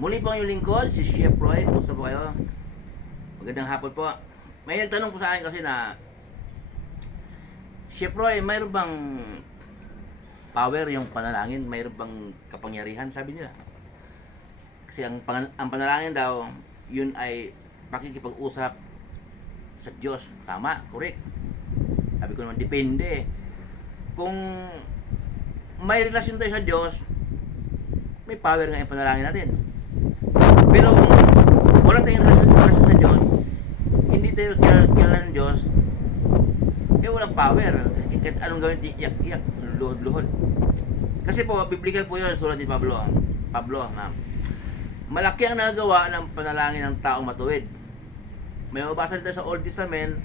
Muli po ang yung lingkod, si Chef Roy. Kumusta po kayo? Magandang hapon po. May nagtanong po sa akin kasi na, Chef Roy, mayroon bang power yung panalangin? Mayroon bang kapangyarihan? Sabi nila. Kasi ang panalangin daw, yun ay pakikipag-usap sa Diyos. Tama, correct. Sabi ko naman, depende. Kung may relasyon tayo sa Diyos, may power nga yung panalangin natin. Pero kung wala tayong relasyon sa Diyos, hindi tayo kilala ng Diyos, walang power. Kahit anong gawin, iyak-iyak, luhod-luhod. Kasi po, biblical po yun, sulat ni Pablo na malaki ang nagawa ng panalangin ng taong matuwid. May mababasa dito sa Old Testament,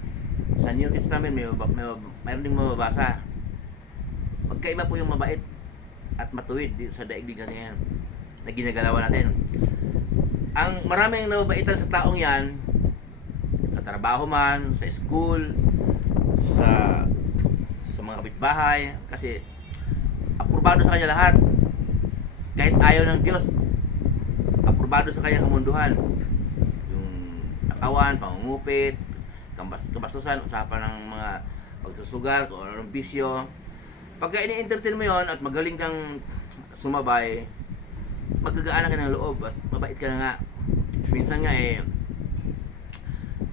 sa New Testament, mayroon ding mababasa. Magkaiba po yung mabait at matuwid sa daigdig natin yan, na ginagalawan natin. Ang maraming nababaitan sa taong yan, sa trabaho man, sa school, sa mga kapitbahay, kasi aprobado sa kanya lahat. Kahit ayaw ng Diyos, aprobado sa kanyang kamunduhan. Yung akawan, pangungupit, kabastusan, usapan ng mga pagsusugal, kung anong bisyo. Pagka ini-entertain mo yon at magaling kang sumabay, magagaan ka ng loob at mabait ka na nga. Minsan nga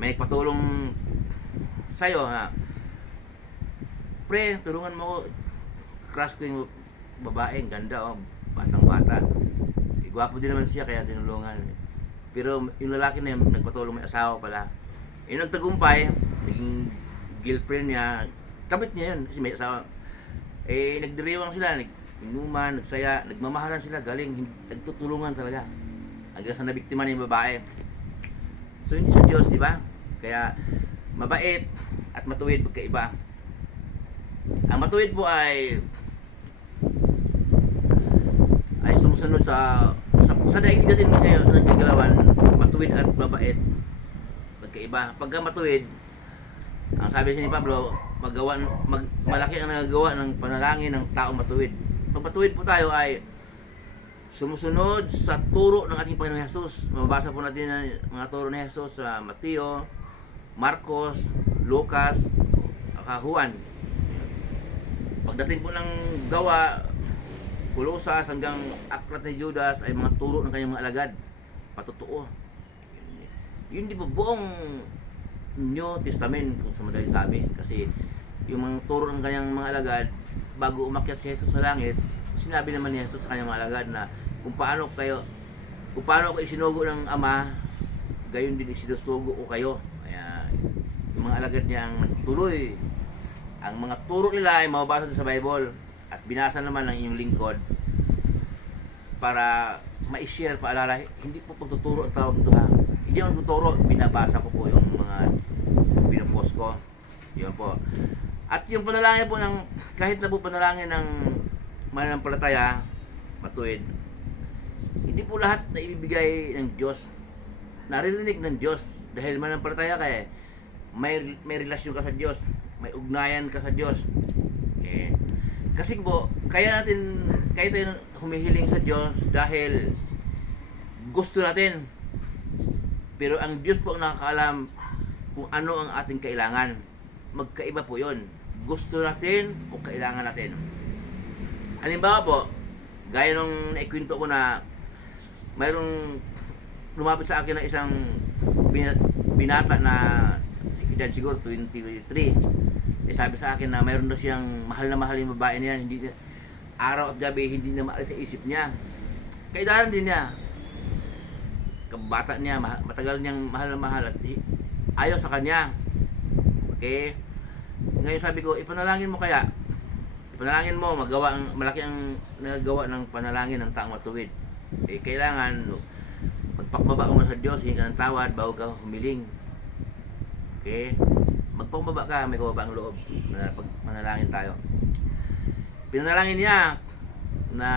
may nagpatulong sa'yo ha, pre, tulungan mo ako, crush ko yung babaeng ganda, batang bata, gwapo din naman siya kaya tinulungan. Pero yung lalaki na yung nagpatulong, may asawa pala, yung nagtagumpay, naging girlfriend niya, kabit niya yun kasi may asawa. Nagdiriwang sila, inuman, nagsaya, nagmamahalan sila, galing, nagtutulungan talaga. Hanggang sa nabiktima na yung babae. So hindi sa Diyos, di ba? Kaya mabait at matuwid magkaiba. Ang matuwid po ay sumusunod sa daigdig natin ngayon, nagkagalawan, matuwid at mabait magkaiba. Pagka matuwid, ang sabi ni Pablo, malaki ang nagagawa ng panalangin ng taong matuwid. Pag matuwid po tayo ay sumusunod sa turo ng ating Panginoon Jesus. Mababasa po natin ang mga turo ni Jesus sa Mateo, Marcos, Lucas, Juan. Pagdating po ng gawa, Kulosas hanggang aklat ni Judas ay mga turo ng kanyang mga alagad. Patutuo. Yun di po buong New Testament kung sa madaling sabi, kasi yung mga turo ng kanyang mga alagad bago umakyat si Jesus sa langit, sinabi naman ni Jesus sa kanyang mga alagad na kung paano ako isinugo ng Ama, gayon din isinusugo ko kayo. Kaya yung mga alagad niya ang nagtuloy. Ang mga turo nila ay mababasa sa Bible at binasa naman ng inyong lingkod para ma-share, paalala. Hindi po pagtuturo ang tawag ito ha. Hindi ako nagtuturo, binabasa ko po yung mga pinupost ko. Yun po. At yung panalangin po ng, kahit na po panalangin ng mananampalataya, matuwid, hindi po lahat na ibibigay ng Diyos, naririnig ng Diyos. Dahil mananampalataya ka may relasyon ka sa Diyos, may ugnayan ka sa Diyos. Kasi po, kaya tayo humihiling sa Diyos dahil gusto natin. Pero ang Diyos po ang nakakaalam kung ano ang ating kailangan. Magkaiba po yon. Gusto natin o kailangan natin. Halimbawa po, gaya nung naikwento ko na mayroong lumapit sa akin na isang binata na edad siguro 23. Sabi sa akin na mayroon daw siyang mahal na mahal yung babae niya, hindi niya, araw at gabi hindi na maalis sa isip niya. Kailangan din niya. Kabata niya, matagal niyang mahal na mahal at ayaw sa kanya. Okay? Ngayon sabi ko, ipanalangin mo kaya. Ipanalangin mo, malaki ang nagagawa ng panalangin ng taong matuwid. Kailangan magpakbaba ka mo sa Diyos, hingi ka ng tawad bago ka humiling. Okay? Magpakbaba ka, may kababa ang loob. Pag manalangin tayo. Pinalangin niya na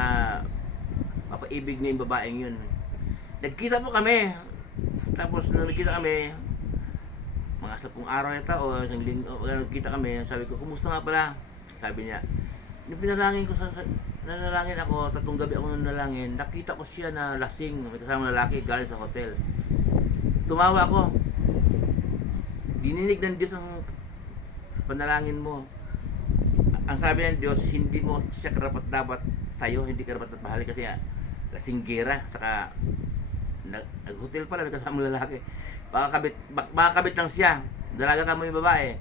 mapaibig niya yung babaeng yun. Nagkita po kami. Tapos nung nagkita kami, mga 10 araw yata o isang linggo, nagkita kami, sabi ko, kumusta nga pala? Sabi niya, yung pinalangin ko nanalangin ako, 3 gabi ako nanalangin, nakita ko siya na lasing, may kasamang lalaki galing sa hotel. Tumawa ako. Dininig ng Diyos ang panalangin mo. Ang sabi ng Diyos, hindi mo siya karapat-dapat sa'yo, hindi karapat-dapat mahalin kasi lasinggera, saka nag-hotel pala, may kasamang lalaki. Baka kabit lang siya. Dalaga ka mo yung babae.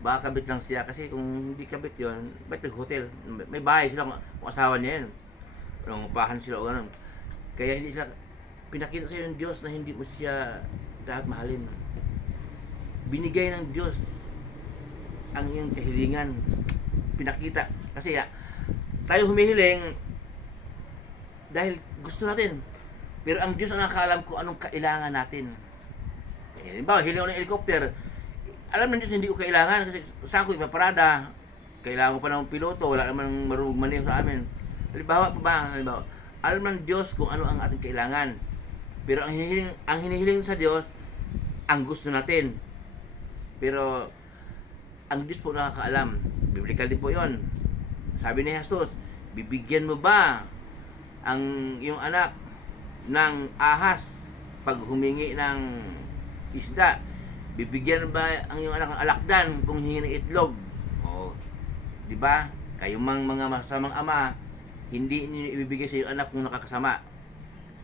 Baka kabit lang siya kasi kung hindi kabit yun, ba't nag-hotel? May bahay sila kung asawa niya yun. Nangupahan sila o gano'n. Kaya hindi sila, pinakita sa iyo ng Diyos na hindi mo siya dapat mahalin. Binigay ng Diyos ang iyong kahilingan. Pinakita. Kasi tayo humihiling dahil gusto natin. Pero ang Diyos ang nakakaalam kung anong kailangan natin. Halimbawa, hiling ako ng helicopter. Alam ng Diyos hindi ko kailangan kasi saan ko ipaparada? Kailangan ko pa ng piloto, wala namang marunong maneho sa amin. Halimbawa pa ba? Halimbawa, alam ng Diyos kung ano ang ating kailangan. Pero ang hinihiling sa Diyos, ang gusto natin. Pero ang Diyos po nakakaalam. Biblical din po yon. Sabi ni Jesus, bibigyan mo ba ang iyong anak ng ahas pag humingi ng isda? Bibigyan ba ang iyong anak ng alakdan kung hingi ng itlog? O, di ba? Kayong mga masasamang ama, hindi niyo ibibigay sa iyong anak kung nakakasama.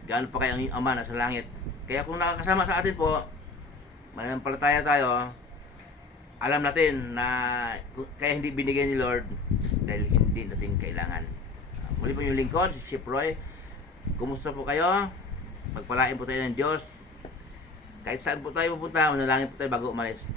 Gaano pa kaya ang iyong ama nasa langit? Kaya kung nakakasama sa atin po, mananampalataya tayo, alam natin na kaya hindi binigay ni Lord dahil hindi natin kailangan. Muli po yung lingkod, si Chef Roy. Kumusta po kayo? Pagpalain po tayo ng Diyos. Kahit saan po tayo pupunta, manalangin po tayo bago umalis.